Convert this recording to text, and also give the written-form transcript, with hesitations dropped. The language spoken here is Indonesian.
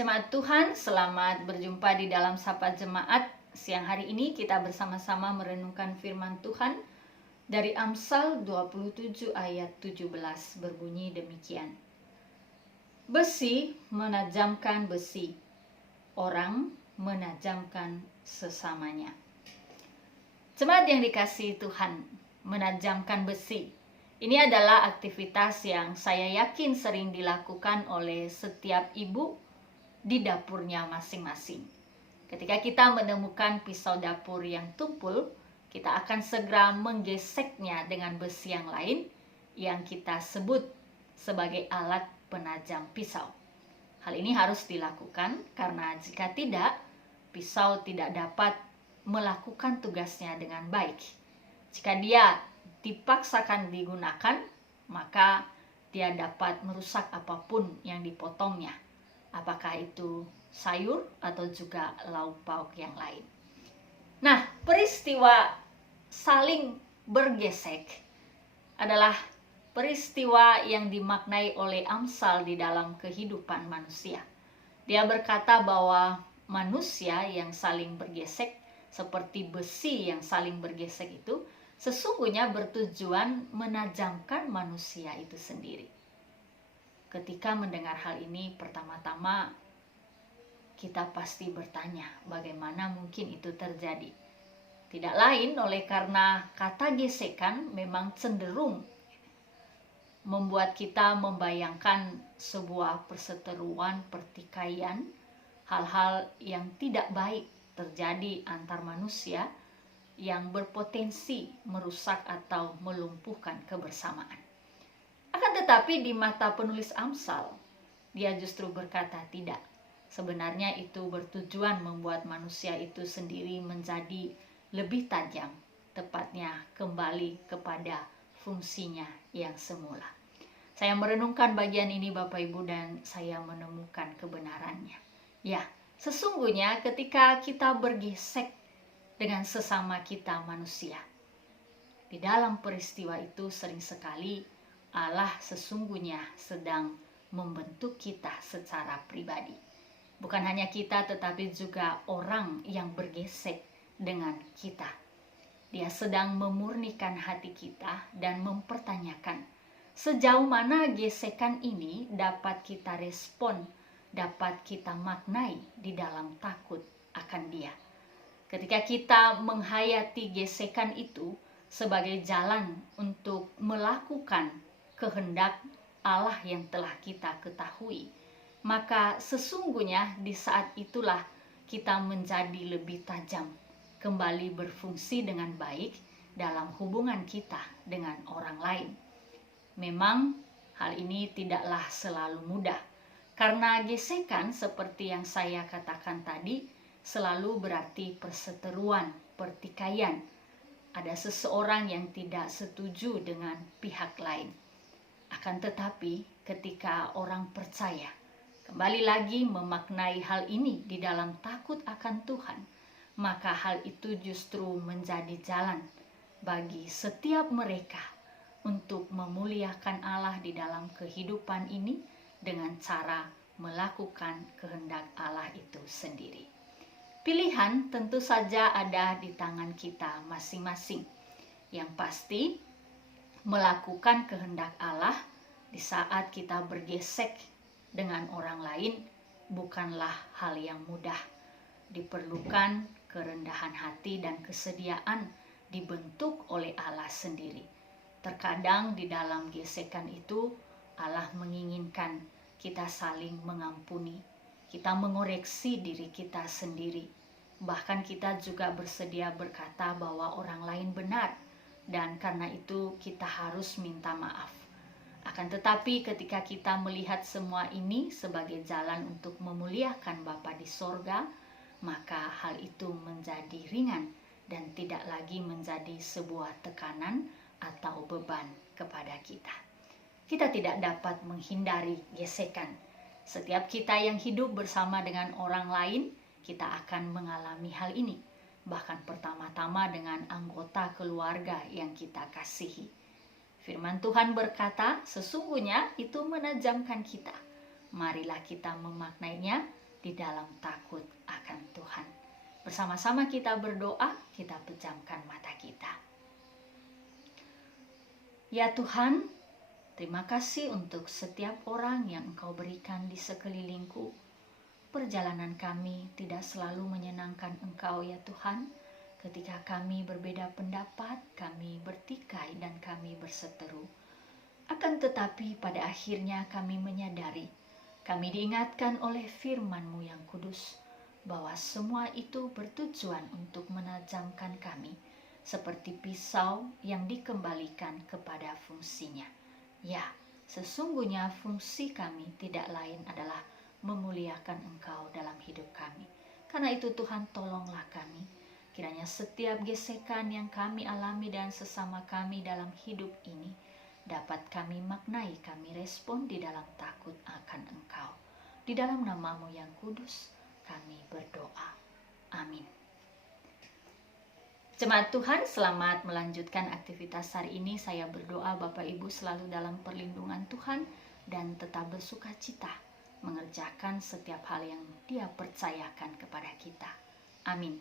Jemaat Tuhan, selamat berjumpa di dalam Sapa Jemaat. Siang hari ini kita bersama-sama merenungkan firman Tuhan dari Amsal 27 ayat 17 berbunyi demikian. Besi menajamkan besi, orang menajamkan sesamanya. Jemaat yang dikasihi Tuhan, menajamkan besi. Ini adalah aktivitas yang saya yakin sering dilakukan oleh setiap ibu di dapurnya masing-masing. Ketika kita menemukan pisau dapur yang tumpul, kita akan segera menggeseknya dengan besi yang lain yang kita sebut sebagai alat penajam pisau. Hal ini harus dilakukan karena jika tidak, pisau tidak dapat melakukan tugasnya dengan baik. Jika dia dipaksakan digunakan, maka dia dapat merusak apapun yang dipotongnya. Apakah itu sayur atau juga lauk pauk yang lain. Nah, peristiwa saling bergesek adalah peristiwa yang dimaknai oleh Amsal di dalam kehidupan manusia. Dia berkata bahwa manusia yang saling bergesek seperti besi yang saling bergesek itu sesungguhnya bertujuan menajamkan manusia itu sendiri. Ketika mendengar hal ini, pertama-tama kita pasti bertanya bagaimana mungkin itu terjadi. Tidak lain oleh karena kata gesekan memang cenderung membuat kita membayangkan sebuah perseteruan, pertikaian, hal-hal yang tidak baik terjadi antar manusia yang berpotensi merusak atau melumpuhkan kebersamaan. Akan tetapi di mata penulis Amsal, dia justru berkata tidak. Sebenarnya itu bertujuan membuat manusia itu sendiri menjadi lebih tajam, tepatnya kembali kepada fungsinya yang semula. Saya merenungkan bagian ini Bapak Ibu dan saya menemukan kebenarannya. Ya, sesungguhnya ketika kita bergesek dengan sesama kita manusia, di dalam peristiwa itu sering sekali Allah sesungguhnya sedang membentuk kita secara pribadi. Bukan hanya kita tetapi juga orang yang bergesek dengan kita. Dia sedang memurnikan hati kita dan mempertanyakan sejauh mana gesekan ini dapat kita respon, dapat kita maknai di dalam takut akan Dia. Ketika kita menghayati gesekan itu sebagai jalan untuk melakukan kehendak Allah yang telah kita ketahui, maka sesungguhnya di saat itulah kita menjadi lebih tajam, kembali berfungsi dengan baik dalam hubungan kita dengan orang lain. Memang hal ini tidaklah selalu mudah, karena gesekan seperti yang saya katakan tadi selalu berarti perseteruan, pertikaian. Ada seseorang yang tidak setuju dengan pihak lain. Akan tetapi ketika orang percaya kembali lagi memaknai hal ini di dalam takut akan Tuhan, maka hal itu justru menjadi jalan bagi setiap mereka untuk memuliakan Allah di dalam kehidupan ini dengan cara melakukan kehendak Allah itu sendiri. Pilihan tentu saja ada di tangan kita masing-masing. Yang pasti, melakukan kehendak Allah di saat kita bergesek dengan orang lain bukanlah hal yang mudah. Diperlukan kerendahan hati dan kesediaan dibentuk oleh Allah sendiri. Terkadang di dalam gesekan itu Allah menginginkan kita saling mengampuni, kita mengoreksi diri kita sendiri. Bahkan kita juga bersedia berkata bahwa orang lain benar, dan karena itu kita harus minta maaf. Akan tetapi ketika kita melihat semua ini sebagai jalan untuk memuliakan Bapa di sorga, maka hal itu menjadi ringan dan tidak lagi menjadi sebuah tekanan atau beban kepada kita. Kita tidak dapat menghindari gesekan. Setiap kita yang hidup bersama dengan orang lain, kita akan mengalami hal ini. Bahkan pertama-tama dengan anggota keluarga yang kita kasihi. Firman Tuhan berkata, sesungguhnya itu menajamkan kita. Marilah kita memaknainya di dalam takut akan Tuhan. Bersama-sama kita berdoa, kita pejamkan mata kita. Ya Tuhan, terima kasih untuk setiap orang yang Engkau berikan di sekelilingku. Perjalanan kami tidak selalu menyenangkan Engkau ya Tuhan. Ketika kami berbeda pendapat, kami bertikai dan kami berseteru. Akan tetapi pada akhirnya kami menyadari, kami diingatkan oleh firman-Mu yang kudus, bahwa semua itu bertujuan untuk menajamkan kami, seperti pisau yang dikembalikan kepada fungsinya. Ya, sesungguhnya fungsi kami tidak lain adalah memuliakan Engkau dalam hidup kami. Karena itu Tuhan, tolonglah kami. Kiranya setiap gesekan yang kami alami dan sesama kami dalam hidup ini dapat kami maknai, kami respon di dalam takut akan Engkau. Di dalam nama-Mu yang kudus kami berdoa. Amin. Jemaat Tuhan, selamat melanjutkan aktivitas hari ini. Saya berdoa Bapak Ibu selalu dalam perlindungan Tuhan dan tetap bersukacita mengerjakan setiap hal yang Dia percayakan kepada kita. Amin.